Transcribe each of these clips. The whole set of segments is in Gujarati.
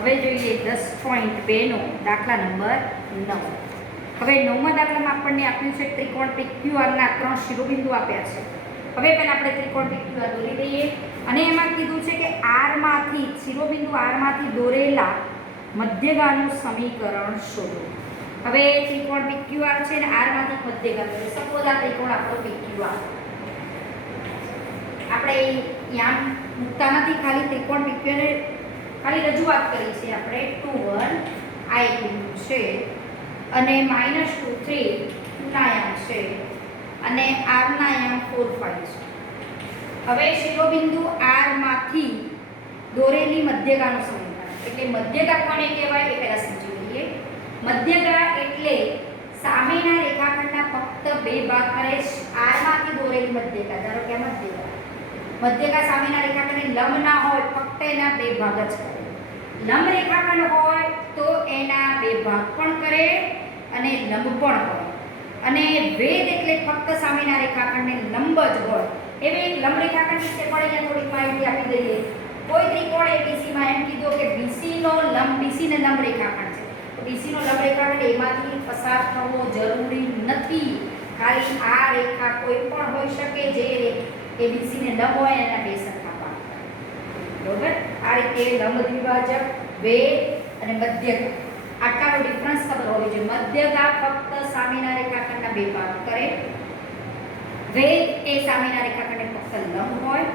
હવે જોઈએ 10.2 નો દાખલા નંબર 9. હવે 9મા દાખલામાં આપણને આપ્યું છે ત્રિકોણ PQR ના 3 શિરોબિંદુ આપ્યા છે. હવે પહેલા આપણે ત્રિકોણ PQR દોરી દઈએ અને એમાં કીધું છે કે R માંથી શિરોબિંદુ R માંથી દોરેલા મધ્યગાનું સમીકરણ શોધો. હવે ત્રિકોણ PQR છે ને R માંથી મધ્યગા દોરે. સપોઝ આ ત્રિકોણ આપણો PQR આપણે યામ મુકતા નથી, ખાલી ત્રિકોણ PQR ને ખાલી રજૂઆત કરી છે આપણે 2 1 આ એક બિંદુ છે અને -2 3 ના યામ છે અને r ના યામ 4 5 છે. હવે શિરોબિંદુ r માંથી દોરેલી મધ્યગાનું સમીકરણ એટલે મધ્યગા કોને કહેવાય એ પહેલા સમજી લઈએ. મધ્યગા એટલે સામેના રેખાખંડના ફક્ત બે ભાગ કરે r માંથી દોરેલી મધ્યગા. ધારો કે મધ્યગા સામેના રેખાખંડને લંબ ના હોય, ફક્ત એના બે ભાગ જ કરે. લંબ રેખાખંડ હોય તો એના બે ભાગ પણ કરે અને લંબ પણ હોય. અને વેધ એટલે ફક્ત સામેના રેખાખંડને લંબ જ હોય. એવી એક લંબ રેખાખંડ વિશે પણ અહીંયા થોડીક માહિતી આપી દઈએ. કોઈ ત્રિકોણ ABC માં એમ કીધું કે BC નો લંબ ને લંબ રેખાખંડ છે. તો BC નો લંબ રેખાખંડ એમાંથી પસાર થવો જરૂરી નથી. ખાલી આ રેખા કોઈ પણ હોઈ શકે જે ABC ને લંબ હોય એના બે સરખા ભાગ. બરોબર? આ રીતે લંબ દ્વિભાજક, વેધ અને મધ્યગા આટલાનો ડિફરન્સ ખબર હોવી જોઈએ. મધ્યગા ફક્ત સામેના રેખાખંડના બે ભાગ કરે. વેધ એ સામેના રેખાખંડને ફક્ત લંબ હોય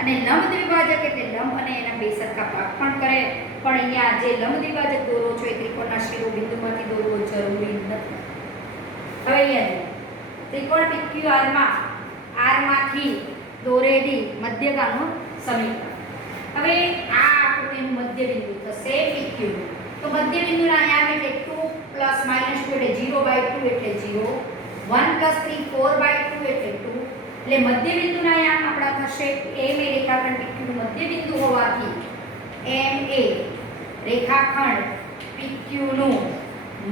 અને લંબ દ્વિભાજક એટલે લંબ અને એના બે સરખા ભાગ પણ કરે. પણ અહીંયા જે લંબ દ્વિભાજક દોરો છો એ ત્રિકોણના શિરોબિંદુમાંથી દોરવો જરૂરી નથી. હવે અહીંયા ત્રિકોણ PQR માં R માંથી દોરેલી મધ્યગાનું સમીકરણ. હવે આ આપણું એનું મધ્યબિંદુ થશે PQ. તો મધ્યબિંદુના યામ એટલે 2 + -2 એટલે 0/2 એટલે 0, 1 + 3 4/2 એટલે 2. એટલે મધ્યબિંદુના યામ આપણા થશે M એ રેખાખંડ PQ નું મધ્યબિંદુ હોવાથી M એ રેખાખંડ PQ નું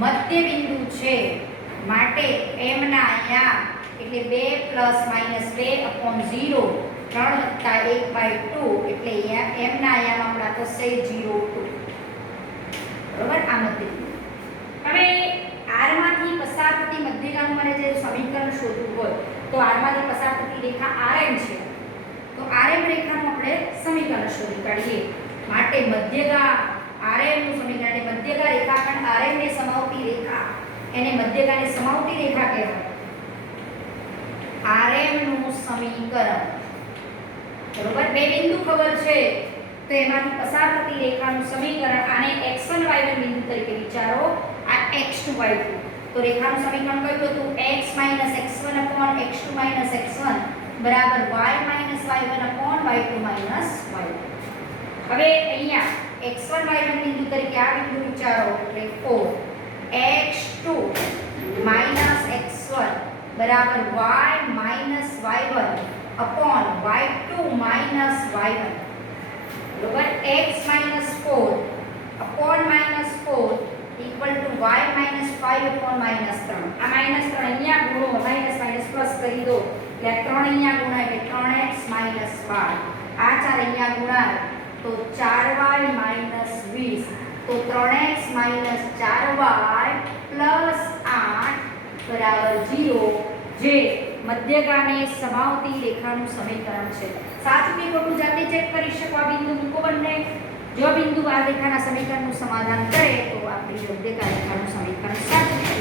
મધ્યબિંદુ છે. માટે M ના યામ એટલે 2 + -2/0 3 + 1/2 એટલે M ના યામ આપણા થશે 0 2. બરોબર? આ મધ્યબિંદુ. હવે R માંથી પસાર થતી મધ્યગાનું મને જે સમીકરણ શોધવું હોય તો R માંથી પસાર થતી રેખા RM છે. તો RM રેખાનું આપણે સમીકરણ શોધી કાઢીએ. માટે મધ્યગા RM નું સમીકરણ એટલે મધ્યગા રેખાખંડ RM ને સમાવતી રેખા એને મધ્યગાને સમાવતી રેખા કહેવાય. RM નું સમીકરણ. બરોબર? બે બિંદુ ખબર છે તો એમાંથી પસાર થતી રેખાનું સમીકરણ આને x1 y1 બિંદુ તરીકે વિચારો, આ x2 y2. તો રેખાનું સમીકરણ કયું હતું? x - x1 / x2 - x1 બરાબર y - y1 / y2 - y1. હવે અહીંયા x1 y1 બિંદુ તરીકે આ બિંદુ વિચારો એટલે 4x2 - x1 બરાબર y - y1 / y2 - y1. બરોબર? x - 4 / -4 = y - 5 / -3. આ -3 અહીંયા ગુણો, માઈનસ પ્લસ કરી દો એટલે 3 અહીંયા ગુણાય એટલે 3x - 12. આ 4 અહીંયા ગુણાય તો 4y - 20. તો 3x - 4y + 8 બરાબર 0 જે મધ્યગાને સમાવતી રેખાનું સમીકરણ છે. સાચું કે ખોટું જાતે ચેક કરી શકો. આ બિંદુ મૂકો બંને. જો બિંદુ આ રેખાના સમીકરણનું સમાધાન કરે તો આપણી મધ્યગા રેખાનું સમીકરણ સાચું છે.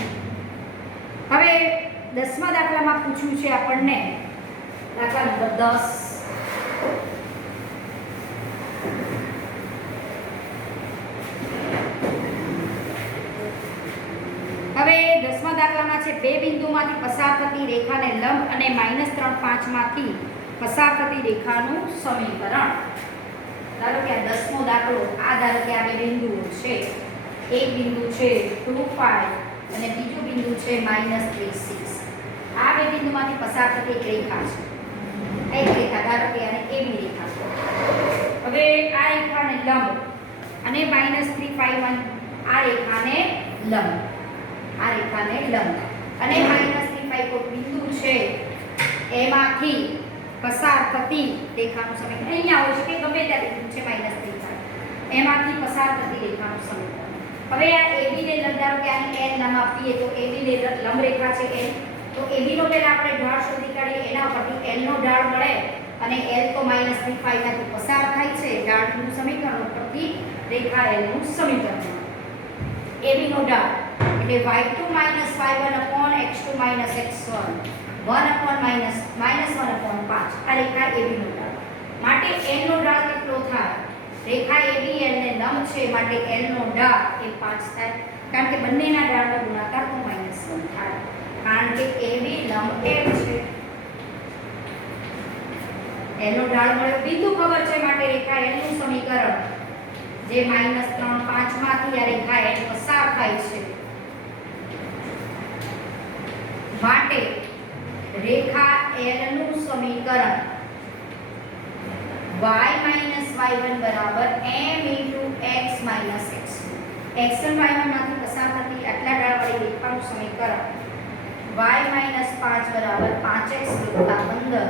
હવે 10મા દાખલામાં પૂછ્યું છે આપણને દાખલા નંબર 10. હવે 10મા દાખલામાં છે બે બિંદુમાંથી પસાર થતી રેખાને લંબ અને -3 5 માંથી પસાર થતી રેખાનું સમીકરણ. ધારો કે આ 10મો દાખલો, આ ધારો કે આ બે બિંદુઓ છે. એક બિંદુ છે 2 5 અને બીજું બિંદુ છે -3 6. આ બે બિંદુમાંથી પસાર થતી એક રેખા છે. એક રેખા ધારો કે આને AB રેખા છે. હવે આ રેખાને લંબ અને -3 5 1 આ રેખાને લંબ. આ રેખાને લંબ અને -3 5 કોઈ બિંદુ છે એમાંથી પસાર થતી રેખાનું સમીકરણ અહીંયા હોય છે કે ગમે ત્યાં બિંદુ છે -3 5 એમાંથી પસાર થતી રેખાનું સમીકરણ. હવે આ AB ને ધારો કે આની n નામ આપીએ તો AB ને લંબ રેખા છે n, તો AB નો પહેલા આપણે ઢાળ શોધી કાઢીએ. એના ઉપરથી l નો ઢાળ મળે અને l તો -3 π માંથી પસાર થાય છે. ઢાળનું સમીકરણ ઉપરથી રેખા l નું સમીકરણ. AB નો ઢાળ એટલે y2 - y1 x2 - x1 1 -1/5 આ રેખા AB નો ઢાળ. માટે l નો ઢાળ કેટલો થાય? રેખા AB l ને લંબ છે માટે l નો ઢાળ એ 5 થાય, કારણ કે બંનેના ઢાળનો ગુણાકાર તો -1 થાય, કારણ કે AB લંબ l છે. l નો ઢાળ મળ્યો, બિંદુ ખબર છે માટે રેખા l નું સમીકરણ જે -3 5 માંથી આ રેખા l પસાર થાય છે, માટે રેખા l નું સમીકરણ y - y1 બરાબર m * x - x2. x1 y1 માંથી પસાર થતી આટલા ઢાળવાળી રેખાનું સમીકરણ y - 5 બરાબર 5x + 15,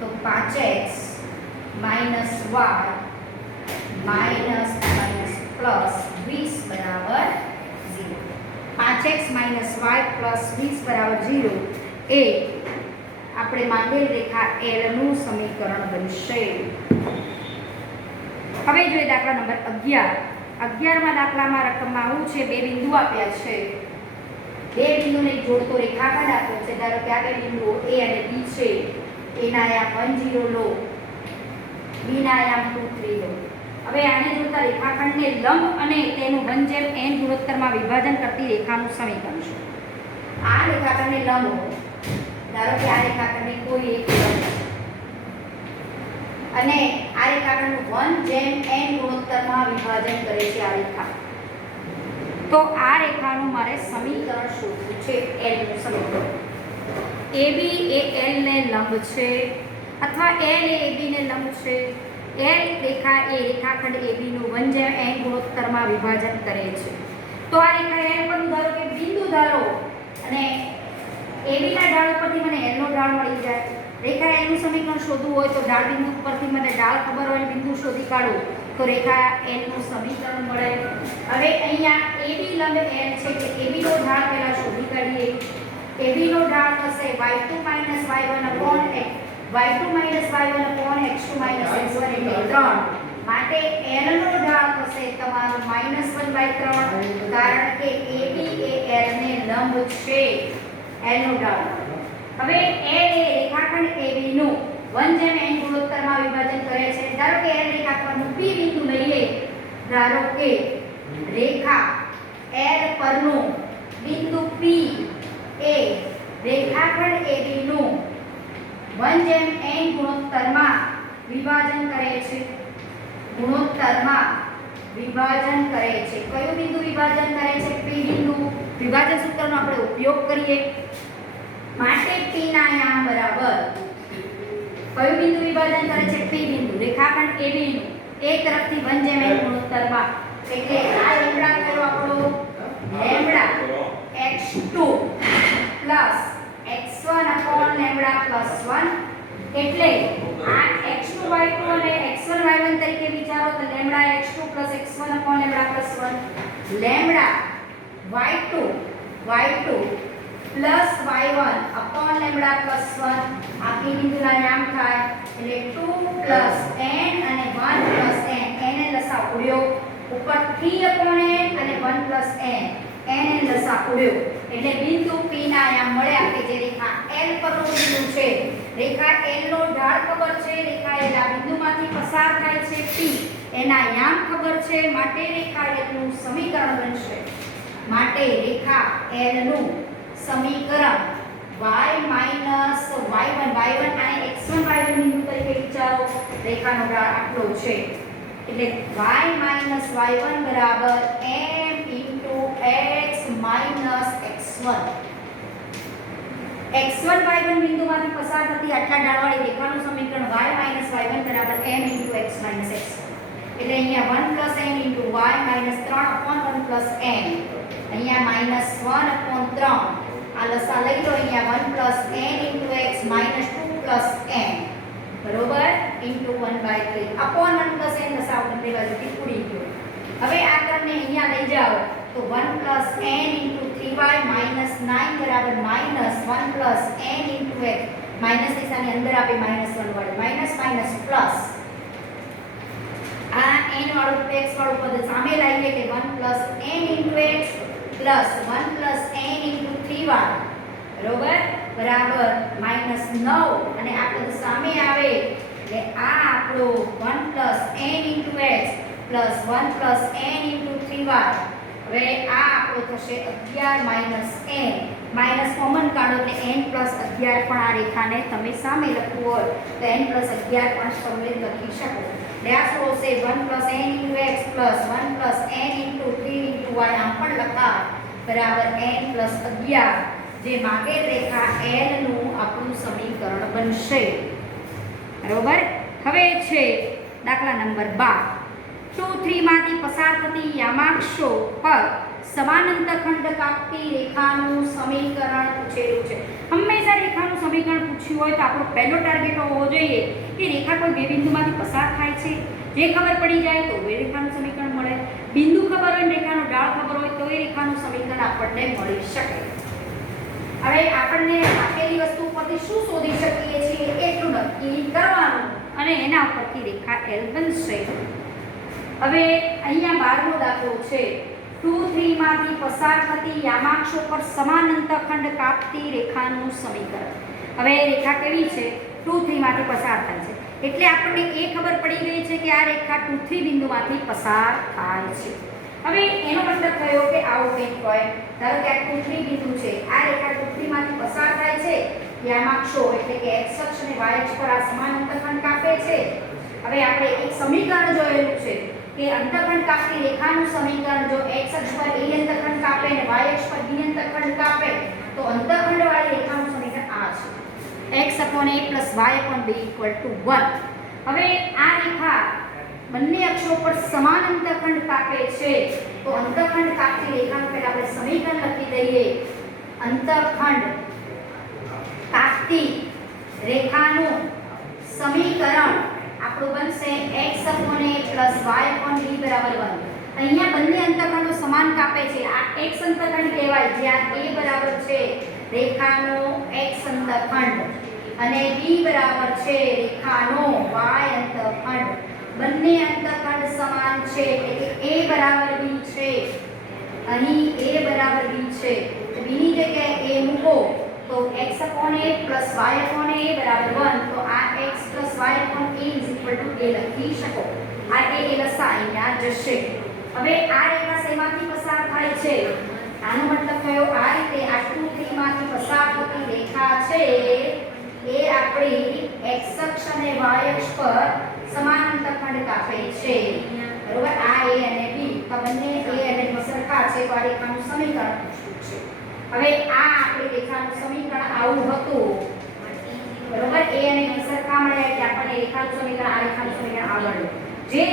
તો 5x - y પ્લસ 20 બરાબર 0. 5x - y પ્લસ 20 બરાબર 0 એ આપણે માંગેલ રેખા l નું સમીકરણ બનશે. હવે જોઈએ દાખલા નંબર 11. 11માં દાખલામાં રકમમાં આવું છે, બે બિંદુ આપ્યા છે. બે બિંદુને જોડતો રેખાખંડ આપ્યો છે. ધારો કે આ બે બિંદુઓ A અને B છે. A ના આયામ 1 0 લો, B ના આયામ 2 3 લો. હવે આને જોડતા રેખાખંડને લંબ અને તેનું 1/n ગુણોત્તરમાં વિભાજન કરતી રેખાનું સમીકરણ છે. આ રેખાખંડને લંબ હોય, ધારો કે આ રેખાખંડને કોઈ એક લંબ અને આ રેખાખંડનું 1/n ગુણોત્તરમાં વિભાજન કરે છે આ રેખા, તો આ રેખાનું મારે સમીકરણ શોધવું છે, l નું સમીકરણ. AB એ l ને લંબ છે અથવા l એ AB ને લંબ છે. l રેખા એ રેખાખંડ AB નું 1/n ગુણોત્તરમાં વિભાજન કરે છે. તો આ રેખા l પર ધારો કે બિંદુ ધારો અને AB ના ઢાળ ઉપરથી મને l નો ઢાળ મળી જાય. રેખા l નું સમીકરણ શોધવું હોય તો ઢાળ બિંદુ ઉપરથી મને ઢાળ ખબર હોય, બિંદુ શોધી કાઢું તો રેખા l નું સમીકરણ મળે. હવે અહીંયા AB લંબ l છે કે AB નો ઢાળ પહેલા શોધી કાઢીએ. AB નો ઢાળ થશે y2 - y1 x2 - x1 એટલે 3. માટે l નો ઢાળ થશે તમારું -1/3, કારણ કે AB એ l ને લંબ છે. l નો ઢાળ. હવે l એ રેખાખંડ AB નું 1/n ગુણોત્તરમાં વિભાજન કરે છે. ધારો કે l રેખાખંડનું P બિંદુ લઈએ. ધારો કે રેખા l પરનું બિંદુ P એ રેખાખંડ AB નું 1/n ગુણોત્તરમાં વિભાજન કરે છે. ગુણોત્તરમાં વિભાજન કરે છે. કયું બિંદુ વિભાજન કરે છે? P બિંદુ. વિભાજન સૂત્રનો આપણે ઉપયોગ કરીએ. માટે P ના આયામ બરાબર કયું બિંદુ વિભાજન કરે છે? P બિંદુ. રેખાખંડ AB નું એક તરફથી 1/n ગુણોત્તરમાં, એટલે આ લેમ્બડા કયો આપણો? લેમ્બડા x2 x1 લેમ્બડા +1, એટલે આ x2 y2 અને x1 y1 તરીકે વિચારો તો lambda x2 x1 lambda +1, lambda y2 y1 lambda +1 આ p બિંદુના નામ થાય, એટલે 2 n અને 1 n n લસા ઉડ્યો, ઉપર 3 n અને 1 n n લસા ઉડ્યો, એટલે બિંદુ P ના આયામ મળ્યા કે જે રેખા L પરનું બિંદુ છે. રેખા L નો ઢાળ ખબર છે, રેખા L આ બિંદુમાંથી પસાર થાય છે P, એના આયામ ખબર છે, માટે રેખા L નું સમીકરણ બનશે. માટે રેખા L નું સમીકરણ y - y1 અને x1 y1 બિંદુ તરીકે વિચારો. રેખાનો ઢાળ આટલો છે, એટલે y - y1 બરાબર m x - x1. x1 y1 બિંદુમાંથી પસાર થતી આટલા ઢાળવાળી રેખાનું સમીકરણ y - y1 બરાબર m x - x1. એટલે અહીંયા 1 n y - 3/1 n, અહીંયા -1/3. આ લસા લઈ લો, અહીંયા 1 n x -2 n બરોબર * 1/3 1 n લસા બંને બાજુથી ઉડી ગયો. હવે આ ટર્મને અહીંયા લઈ જાઓ તો 1 + n * 3y - 9 બરાબર -1 + n * x માઈનસ નિશાની અંદર આપે -1 વડે માઈનસ માઈનસ પ્લસ આ n વાળું x વાળું પદ સામે લાવીએ કે 1 + n * x + 1 + n * 3y બરોબર બરાબર -9 અને આ પદ સામે આવે એટલે આ આપણો 1 + n * x + 1 + n * 3y હવે આ આપણો થશે 11 - n માઈનસ કોમન કાઢો એટલે n + 11 પણ આ રેખાને તમે સામે લખવું હોય તો n + 11 પણ તમે લખી શકો એટલે આ શું હશે 1 + n * x + 1 + n * 3 * y આમ પણ લખાય બરાબર n + 11 જે માગેલ રેખા L નું આપણું સમીકરણ બનશે બરોબર હવે છે દાખલા નંબર 12 2 3 માંથી પસાર થતી યામાક્ષો પર समानांतर खंड कापती रेखाનું સમીકરણ પૂછેલું છે હંમેશા રેખાનું સમીકરણ પૂછ્યું હોય તો આપણો પહેલો ટાર્ગેટ હોવો જોઈએ કે રેખા કોઈ બે બિંદુમાંથી પસાર થાય છે જે ખબર પડી જાય તો એ રેખાનું સમીકરણ મળે બિંદુ ખબર હોય ને રેખાનો ઢાળ ખબર હોય તો એ રેખાનું સમીકરણ આપણને મળી શકે હવે આપણને આપેલી વસ્તુ પરથી શું શોધી શકીએ છીએ એટલું નક્કી કરવાનું અને એના ઉપરથી રેખા L બનશે હવે અહીંયા 12મો દાખલો છે 2 3 માંથી પસાર થતી યામાક્ષો પર સમાનાંતર ખંડ કાપતી રેખાનું સમીકરણ હવે રેખા કેવી છે 2 3 માંથી પસાર થાય છે એટલે આપણને એ ખબર પડી ગઈ છે કે આ રેખા 2 3 બિંદુમાંથી પસાર થાય છે હવે એનો મતલબ થયો કે આવું કંઈક હોય ધારો કે આ 2 3 બિંદુ છે આ રેખા 2 3 માંથી પસાર થાય છે યામાક્ષો એટલે કે x અક્ષ અને y અક્ષ પર આ સમાનાંતર ખંડ કાપે છે હવે આપણે એક સમીકરણ જોયેલું છે કે અંતઃખંડ કાપતી રેખાનું સમીકરણ જો x અક્ષ પર a અંતઃખંડ કાપે અને y અક્ષ પર b અંતઃખંડ કાપે તો અંતઃખંડ વાળી રેખાનું સમીકરણ આ છે x / a + y / b = 1 હવે આ રેખા બંને અક્ષો પર સમાન અંતઃખંડ કાપે છે તો અંતઃખંડ કાપતી રેખાનું પહેલા આપણે સમીકરણ લખી દઈએ અંતઃખંડ કાપતી રેખાનું સમીકરણ આપણું બનશે x / a + y / b = 1 અહીંયા બંને અંતઃખંડો સમાન કાપે છે આ x અંતઃખંડ કહેવાય જ્યાં a બરાબર છે રેખાનો x અંતઃખંડ અને b બરાબર છે રેખાનો y અંતઃખંડ બંને અંતઃખંડ સમાન છે એટલે a બરાબર b છે અહીં a બરાબર b છે તો b ની જગ્યાએ a મૂકો તો x / a + y / a = 1 તો આ x + y / a લખી શકો આ a લસાઈને જશે હવે આ રેખા શેમાંથી પસાર થાય છે આનો મતલબ થયો આ રીતે આ 2 3 માંથી પસાર થતી રેખા છે એ આપણી x અક્ષ અને y અક્ષ પર સમાન અંતઃખંડ કાપે છે બરોબર આ a અને b તો બંને a અને b સરખા છે તો આ રેખાનું સમીકરણ પૂછ્યું છે હવે આ આપણી રેખાનું સમીકરણ આવું હતું બરોબર a અને b સરખા મળ્યા એટલે આપણને રેખાનું સમીકરણ આ રેખાનું સમીકરણ આવડ્યું જે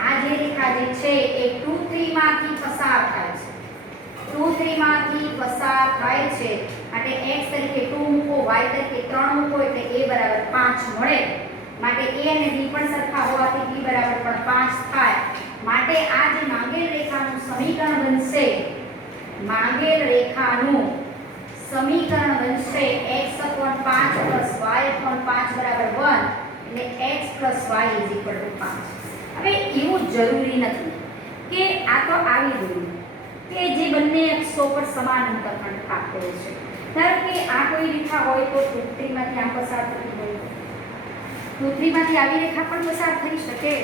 આ જે રેખા જે છે એ 2 3 માંથી પસાર થાય છે 2 3 માંથી પસાર થાય છે માટે x તરીકે 2 મૂકો y તરીકે 3 મૂકો એટલે a બરાબર 5 મળે માટે a અને b પણ સરખા હોવાથી b બરાબર પણ 5 થાય માટે આ જે માંગેલ રેખાનું સમીકરણ બનશે માંગેલ રેખાનું સમીકરણ બનશે x / 5 + y / 5 = 1 એટલે x + y = 5 હવે એવું જરૂરી નથી કે આ તો આવી ગયું કે જે બંને અક્ષો પર સમાન અંતઃખંડ કાપે છે ધારો કે આ કોઈ રેખા હોય તો 2 3 માંથી આમ પસાર થતી હોય 2 3 માંથી આવી રેખા પણ પસાર થઈ શકે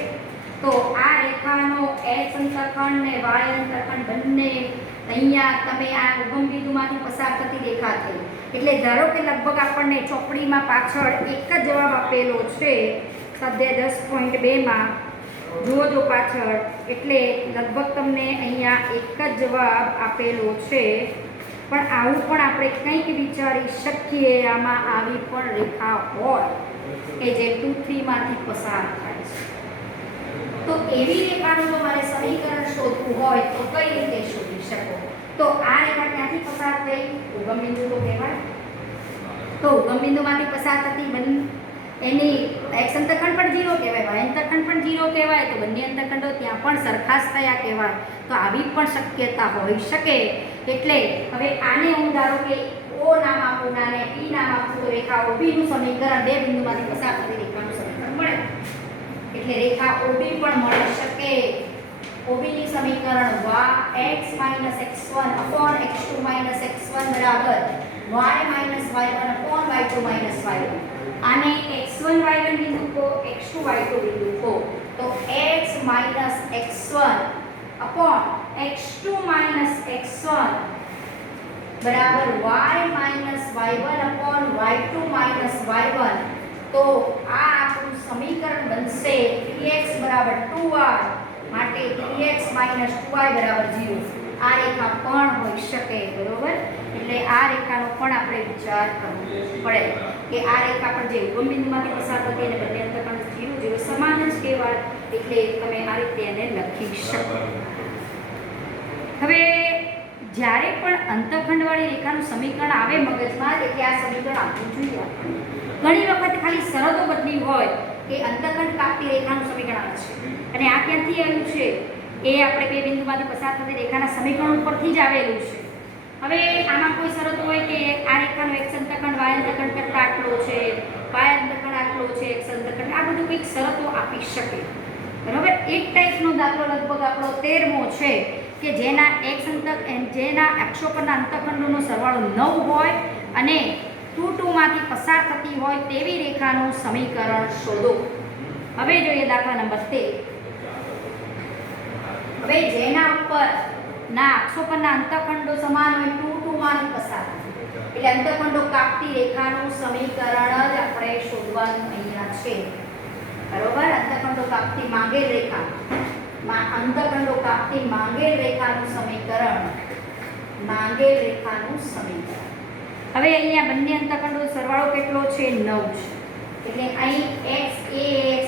તો આ રેખાનો x અંતઃખંડ ને y અંતઃખંડ બંને અહીંયા તમે આ ઉગમ બિંદુમાંથી પસાર થતી રેખા થઈ એટલે ધારો કે લગભગ આપણને ચોપડીમાં પાછળ એક જ જવાબ આપેલો છે સ્વાધ્યાય 10.2 માં જોજો પાછળ એટલે લગભગ તમને અહીંયા એક જ જવાબ આપેલો છે પણ આવું પણ આપણે કંઈક વિચારી શકીએ આમાં આવી પણ રેખા હોય કે જે 2 3 માંથી પસાર થાય છે તો એવી રેખાનું જો મારે સમીકરણ શોધવું હોય તો કઈ રીતે શોધી શકો તો આ રેખા ક્યાંથી પસાર થઈ ઉગમ બિંદુ તો કહેવાય તો ઉગમ બિંદુમાંથી પસાર થતી એની એક્સ અંતખંડ પણ 0 કહેવાય, વાય અંતખંડ પણ 0 કહેવાય, તો બંને અંતખંડો ત્યાં પણ સરખા જ થયા કહેવાય. તો આવી પણ શક્યતા હોઈ શકે. એટલે હવે આને હું ધારો કે ઓ નામ આપું, નાને પી નામ આપું, તો રેખા OB નું સમીકરણ બે બિંદુમાંથી પસાર થતી રેખાનું સમીકરણ મળે. એટલે રેખા OB પણ મળી શકે. OB ની સમીકરણ x - x1 x2 - x1 બરાબર y - y1 y2 - y1. आने x1 y1 बिंदु को x2 y2 बिंदु को तो x - x1 upon x2 - x1 बराबर y - y1 upon y2 - y1. तो आ આપણું સમીકરણ બનશે 3x બરાબર 2y માટે 3x - 2y બરાબર 0. આ રેખા પણ હોઈ શકે. બરોબર. એટલે આ રેખાનો પણ આપણે વિચાર કરવો પડે કે આ રેખા પર જે ઉગમ બિંદુમાંથી પસાર થતી અને બંને અંતખંડ 0 0 સમાન જ કહેવાય. એટલે તમે આ રીતે એને લખી શકો. હવે જ્યારે પણ અંતખંડવાળી રેખાનું સમીકરણ આવે મગજમાં, એટલે આ સમીકરણ આપવું જોઈએ. ઘણી વખત ખાલી શરતો બદલી હોય કે અંતખંડ કાપતી રેખાનું સમીકરણ આવે છે અને આ ક્યાંથી આવ્યું છે? એ આપણે બે બિંદુમાંથી પસાર થતી રેખાના સમીકરણ ઉપરથી જ આવેલું છે. હવે આમાં કોઈ શરત હોય કે આ રેખાનો x અંતખંડ y અંતખંડ કરતાં આટલો છે, y અંતખંડ આટલો છે, x અંતખંડ, આ બધું કંઈક શરતો આપી શકે. બરાબર. એક ટાઈપનો દાખલો લગભગ આપણો 13મો છે કે જેના અક્ષો પરના અંતખંડોનો સરવાળો 9 હોય અને 2 2 માંથી પસાર થતી હોય તેવી રેખાનું સમીકરણ શોધો. હવે જોઈએ દાખલા નંબર 13. હવે જેના ઉપર ના અક્ષો પરના અંતખંડો સમાન હોય 2 2 માંથી પસાર, એટલે અંતખંડો કાપતી રેખાનું સમીકરણ જ આપણે શોધવાનું અહીંયા છે. બરોબર. અંતખંડો કાપતી માંગેલ રેખા, અંતખંડો કાપતી માંગેલ રેખાનું સમીકરણ, માંગેલ રેખાનું સમીકરણ. હવે અહીંયા બંને અંતખંડો સરવાળો કેટલો છે? 9 છે. એટલે અહીં x એ x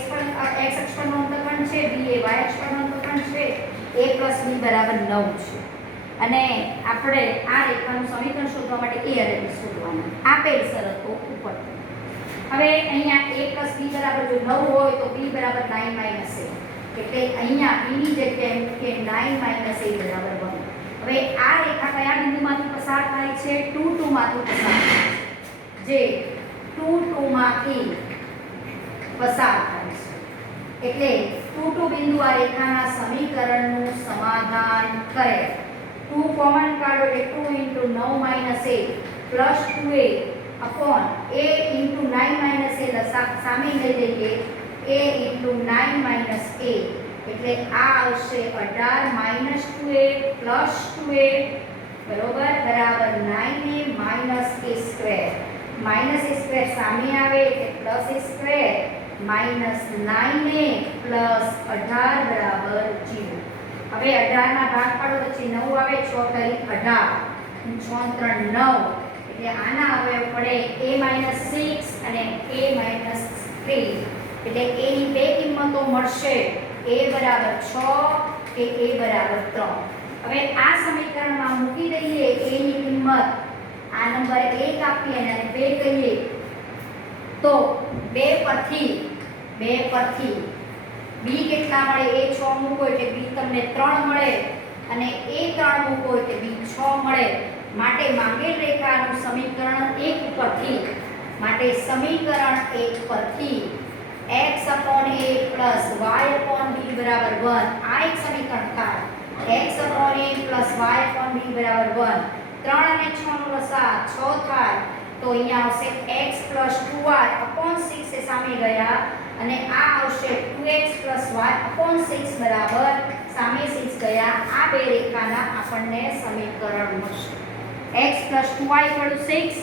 અક્ષ પરનો અંતખંડ છે, b એ y અક્ષ પરનો અંતખંડ છે, a + b બરાબર 9 છે. અને આપણે આ રેખાનું સમીકરણ શોધવા માટે a અને b શોધવાના આપેલ શરતો ઉપર. હવે અહીંયા a + b બરાબર જો 9 હોય તો b બરાબર 9 - a. એટલે અહીંયા b ની જગ્યાએ મૂકીએ 9 - a બરાબર 1. હવે આ રેખા કયા બિંદુમાંથી પસાર થાય છે? 2 2 માંથી પસાર થાય છે. જે 2 2 માંથી પસાર થાય છે. એટલે 2 2 બિંદુ આ રેખાના સમીકરણનું સમાધાન કરે. 2 કોમન કાઢો એટલે 2 * 9 - a plus 2a upon a * 9 - a સામે લઈ લઈએ a * 9 - a. એટલે આ આવશે 18 - 2a પ્લસ 2a બરોબર બરાબર 9a - a². -a² સામે આવે એટલે પ્લસ a² -9a પ્લસ 18 બરાબર 0. હવે 18 ના ભાગ પાડો પછી 9 આવે, 6 * 18 6 × 3 9. એટલે આના અવયવ પડે a - 6 અને a - 3. એટલે a ની બે કિંમતો મળશે, a બરાબર 6 કે a બરાબર 3. હવે આ સમીકરણમાં મૂકી દઈએ a ની કિંમત, આ નંબર 1 આપીએ અને 2 કહીએ તો 2 પરથી b કેટલા મળે? a 6 મૂકો એટલે b તમને 3 મળે અને a 3 મૂકો એટલે b 6 મળે. માટે માંગેલ રેખાનું સમીકરણ 1 પરથી, માટે સમીકરણ 1 પરથી x / a plus y / b બરાબર 1. આ એક સમીકરણ થાય. x / a plus y / b બરાબર 1. 3 અને 6 નો લસા 6 થાય તો અહીંયા આવશે x plus 2y upon 6 એ સામે ગયા અને આ આવશે 2x plus y upon 6 બરાબર સામે 6 ગયા. આ બે રેખાના આપણને સમીકરણ મળશે. x plus 2y = 6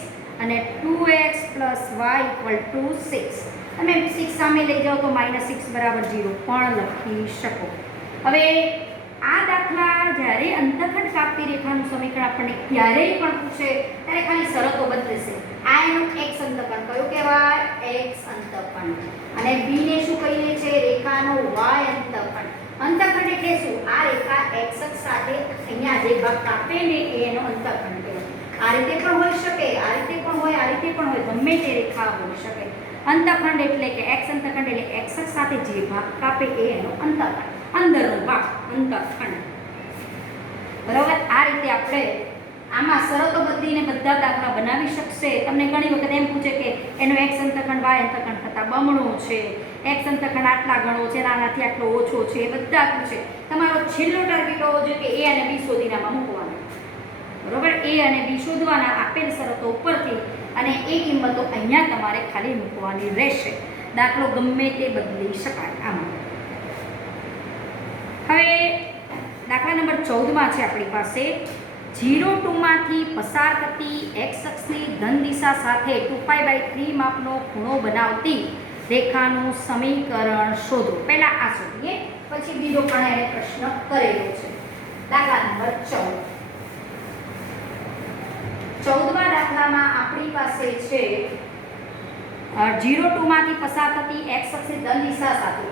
અને 2x plus y = 6. તમે 6 સામે લઈ જાઓ તો -6 બરાબર 0 પણ લખી શકો. હવે આ દાખલા જ્યારે અંતખંડ કાપતી રેખાનું સમીકરણ આપણને ક્યારેય પણ પૂછે ત્યારે ખાલી શરતો બદલશે. આ એનું x અંતખંડ કયું કહેવાય? x અંતખંડ. અને b ને શું કહીએ છે? રેખાનો y અંતખંડ. અંતખંડ એટલે શું? આ રેખા x અક્ષ સાથે અહીંયા જે ભાગ કાપે ને એનો અંતખંડ કહેવાય. આ રીતે પણ હોઈ શકે, આ રીતે પણ હોય, આ રીતે પણ હોય, ગમે તે રેખા હોઈ શકે. અંતખંડ એટલે કે x અંતખંડ એટલે x સાથે જે ભાગ કાપે એ એનો અંતખંડ, અંદરનો ભાગ અંતખંડ. બરાબર. આ રીતે આપણે આમાં શરતો બદલીને બધા દાખલા બનાવી શકશે. તમને ઘણી વખત એમ પૂછે કે એનો x અંતખંડ y અંતખંડ કરતાં બમણો છે, x અંતખંડ આટલા ગણો છે, આનાથી આટલો ઓછો છે, એ બધા પૂછે. તમારો છેલ્લો ટાર્ગેટ હોવો જોઈએ કે a અને b શોધીને આમાં મૂકવાનો. બરોબર. a અને b શોધવાના આપેલ શરતો ઉપરથી, અને એ કિંમતો અહીંયા તમારે ખાલી મૂકવાની રહેશે. દાખલો ગમે તે બદલી શકાય આમાં. હવે દાખલા નંબર 14માં છે આપણી પાસે 0 માંથી પસાર થતી x અક્ષની ધન દિશા સાથે 2π/3 માપનો ખૂણો બનાવતી રેખાનું સમીકરણ શોધો. પહેલા આ શોધીએ, પછી બીજો પણ એને પ્રશ્ન કરેલો છે. દાખલા નંબર 14માં દાખલામાં આપણી પાસે છે 0 માંથી પસાર થતી x અક્ષની ધન દિશા સાથે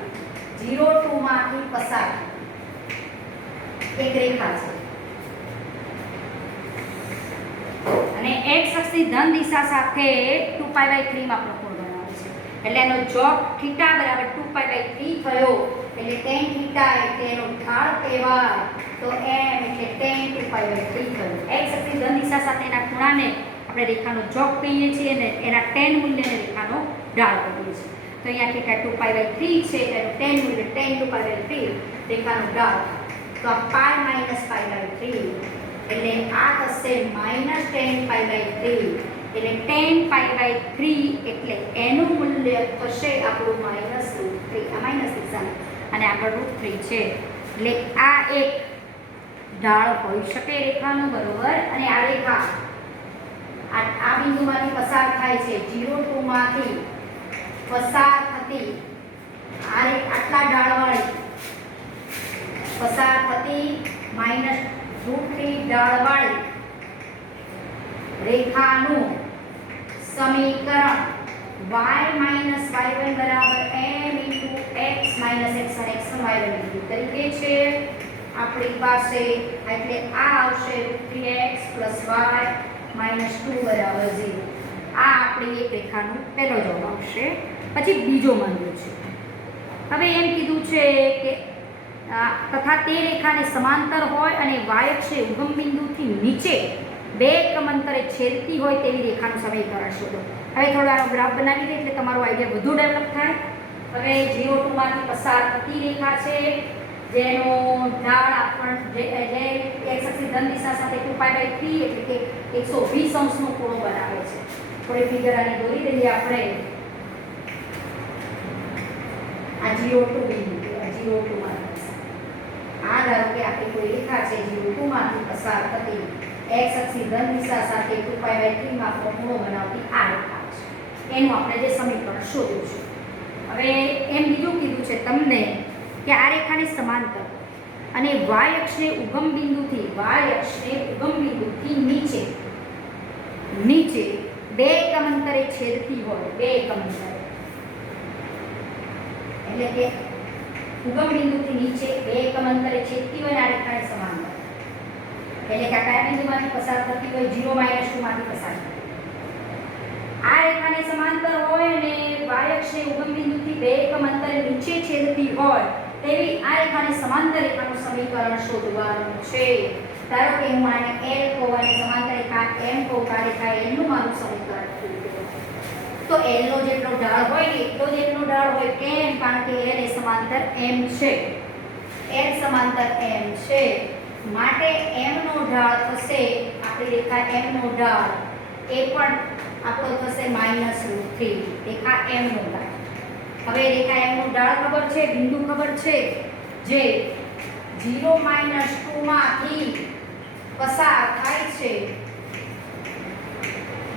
0 માંથી પસાર એક રેખા છે અને x અક્ષની ધન દિશા સાથે 2π/3 માપનો ખૂણો બનાવે છે. એટલે એનો જોબ θ બરાબર 2π/3 થયો. એટલે tan θ એટલે એનો ઢાળ કહેવાય. તો m એટલે tan 2π/3 થયો. x અક્ષની ધન દિશા સાથેના ખૂણાને આપણે રેખાનો જોબ કહીએ છીએ અને એના tan મૂલ્યને રેખાનો ઢાળ કહીએ છીએ. તો અહીંયા θ 2π/3 છે એટલે tan મૂલ્ય tan 2π/3 રેખાનો ઢાળ. તો આ π-π/3 એટલે આ થશે -tan π/3 એટલે tan π/3 એટલે એનું મૂલ્ય થશે આપણું -√3. આ માઈનસ નિશાન અને આગળ √3 છે. એટલે આ એક ઢાળ હોઈ શકે રેખાનો. બરોબર. અને આ રેખા આ બિંદુમાંથી પસાર થાય છે. 0 માંથી પસાર થતી આ આટલા ઢાળવાળી પસાર થતી -√3 ઢાળવાળી રેખાનું સમીકરણ y - y1 બરાબર m x - x1 x1 y1 તરીકે છે આપણી પાસે. એટલે આ આવશે √3x y -2 બરાબર 0. આ આપણી એક રેખાનો પહેલો જવાબ આવશે. પછી બીજો માંગ્યો છે. હવે એમ કીધું છે કે તથા તે રેખાને સમાંતર હોય અને y અક્ષે ઉગમ બિંદુથી નીચે 2 એકમ અંતરે છેદતી હોય તેવી રેખાનું સમીકરણ શોધો. હવે થોડો આનો ગ્રાફ બનાવી દે એટલે તમારો આઈડિયા વધુ ડેવલપ થાય. હવે 0 માંથી પસાર થતી રેખા છે જેનો ઢાળ આપણે જે x અક્ષની ધન દિશા સાથે 2π/3 એટલે કે 120 અંશનો ખૂણો બનાવે છે. થોડી ફિગર આની દોરી દઈએ આપણે. આ 0 બિંદુ 0 માંથી આ ધારો કે આપણી કોઈ રેખા છે 0 માંથી પસાર થતી x અક્ષની ધન દિશા સાથે 2π/3 માપનો ખૂણો બનાવતી આ રેખા છે. એનું આપણે જે સમીકરણ શોધ્યું છે. હવે એમ બીજું કીધું છે તમને કે આ રેખાને સમાંતર અને y અક્ષને ઉગમ બિંદુથી નીચે 2 એકમ અંતરે છેદતી હોય. 2 એકમ અંતરે એટલે કે ઉગમ બિંદુથી નીચે 2 એકમ અંતરે છેદતી હોય આ રેખાને સમાંતર. એટલે કે આ કયા બિંદુમાંથી પસાર થતી હોય 0 - 2 માંથી પસાર થતી. આ રેખાને સમાંતર હોય અને y અક્ષને ઉગમ બિંદુથી 2 એકમ અંતરે નીચે છેદતી હોય તેવી આ રેખાને સમાંતર રેખાનું સમીકરણ શોધવાનું છે. ધારો કે હું આને L કહું અને સમાંતર રેખા M કહું. આ રેખા L નું મારું સમીકરણ. તો L નો જેટલો ઢાળ હોય ને એટલો જ એનો ઢાળ હોય. કેમ? કારણ કે L એ સમાંતર M છે. L સમાંતર M છે માટે M નો ઢાળ થશે આપણી રેખા M નો ઢાળ એ પણ આપણો થશે -√3. રેખા M નો ઢાળ. હવે રેખા M નો ઢાળ ખબર છે, બિંદુ ખબર છે જે 0 - 2 માંથી પસાર થાય છે.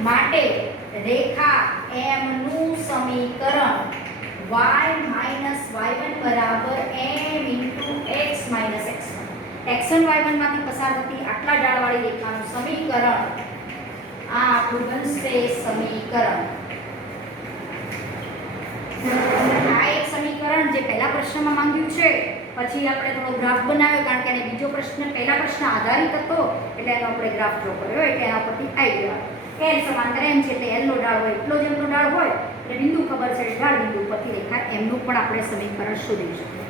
માટે રેખા M નું સમીકરણ y - y1 બરાબર m x - x1 x1 y1 માંથી પસાર થતી આટલા ઢાળવાળી રેખાનું સમીકરણ આ આપણું બનશે સમીકરણ. આ એક સમીકરણ જે પહેલા પ્રશ્નમાં માંગ્યું છે. પછી આપણે થોડો ગ્રાફ બનાવ્યો કારણ કે એને બીજો પ્રશ્ન પહેલા પ્રશ્ન આધારિત હતો એટલે એનો આપણે ગ્રાફ ડ્રો કર્યો. એટલે એના પરથી આઈડિયા L સમાંતર M છે એટલે L નો ઢાળ હોય એટલો જ M નો ઢાળ હોય એટલે બિંદુ ખબર છે ઢાળ બિંદુ પરથી રેખા એમનું પણ આપણે સમીકરણ શોધી શકીએ.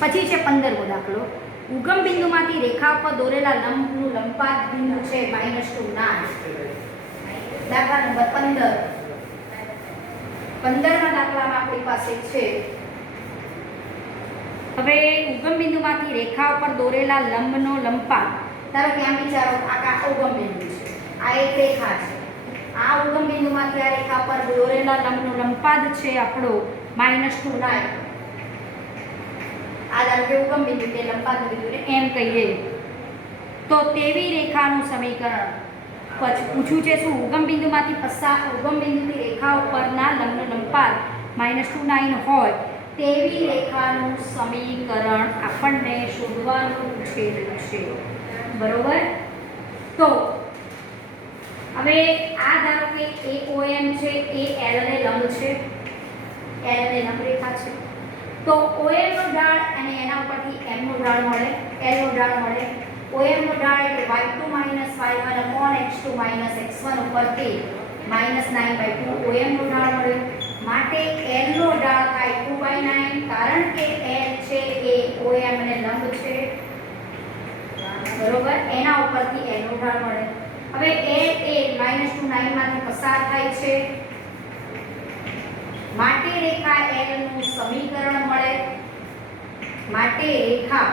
પછી છે 15મો દાખલો. ઉગમ બિંદુમાંથી રેખા પર દોરેલા લંબનું લંબાત બિંદુ છે -2 દાખલા નંબર 15. 15મા દાખલામાં આપણી પાસે છે હવે ઉગમ બિંદુમાંથી રેખા ઉપર દોરેલા લંબનો લંબાત. ધારો કે આમ વિચારો આ ઉગમ બિંદુ છે, આ એક રેખા છે. આ ઉગમ બિંદુમાંથી આ રેખા પર દોરેલા લંબનો લંબાત છે આપણો -2 આ ધારો કે ઉગમ બિંદુ તે લંબાતનું બિંદુને એમ કહીએ તો તેવી રેખાનું સમીકરણ પછી પૂછ્યું છે શું ઉગમ બિંદુમાંથી ઉગમ બિંદુથી રેખા ઉપરના લંબનો લંબાત -2 હોય તેવી રેખાનું સમીકરણ આપણને શોધવાનું પૂછેલું છે. બરોબર. તો હવે આ ધારો કે AOM છે એ L ને લંબ છે, L ને લંબ રેખા છે. તો OM નો ઢાળ અને એના ઉપરથી M નો ઢાળ મળે, L નો ઢાળ મળે. OM નો ઢાળ એટલે y2 - y1 x2 - x1 ઉપરથી -9/2 OM નો ઢાળ મળે. માટે L નો ઢાળ થાય 2/9 કારણ કે L છે એ OM ને લંબ છે. બરોબર. એના ઉપરથી L નો ઢાળ મળે. હવે L એ -2 9 માંથી પસાર થાય છે માટે રેખા L નું સમીકરણ મળે. માટે રેખા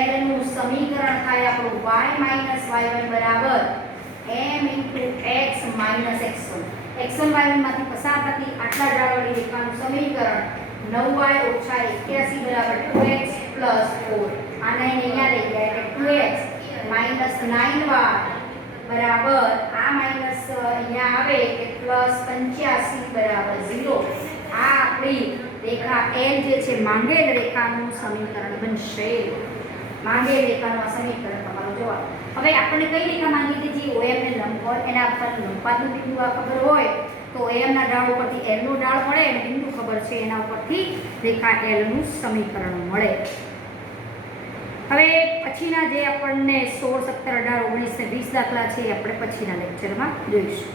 L નું સમીકરણ થાય આપણું y - y1 બરાબર m * x - x1. x1 y1 માંથી પસાર થતી આટલા ઢાળવાળી રેખાનું સમીકરણ 9y - 81 બરાબર 2x + 4. આને અહીંયા લઈ ગયા એટલે 2x - 9y બરાબર આ માઈનસ અહીંયા આવે કે +85 બરાબર 0. આ આપણી રેખા L જે છે માંગેલ રેખાનું સમીકરણ બનશે. માંગેલ રેખાનું સમીકરણ તમારો જવાબ. હવે આપણને કઈ રેખા માંગી હતી જે OM ને લંબ હોય એના પર લંબાતનું બિંદુ આ ખબર હોય તો OM ના ઢાળ ઉપરથી L નું ઢાળ મળે અને બિંદુ ખબર છે એના ઉપરથી રેખા L નું સમીકરણ મળે. હવે પછીના જે આપણને 16, 17, 18, 19 ને 20 દાખલા છે આપણે પછીના લેક્ચરમાં જોઈશું.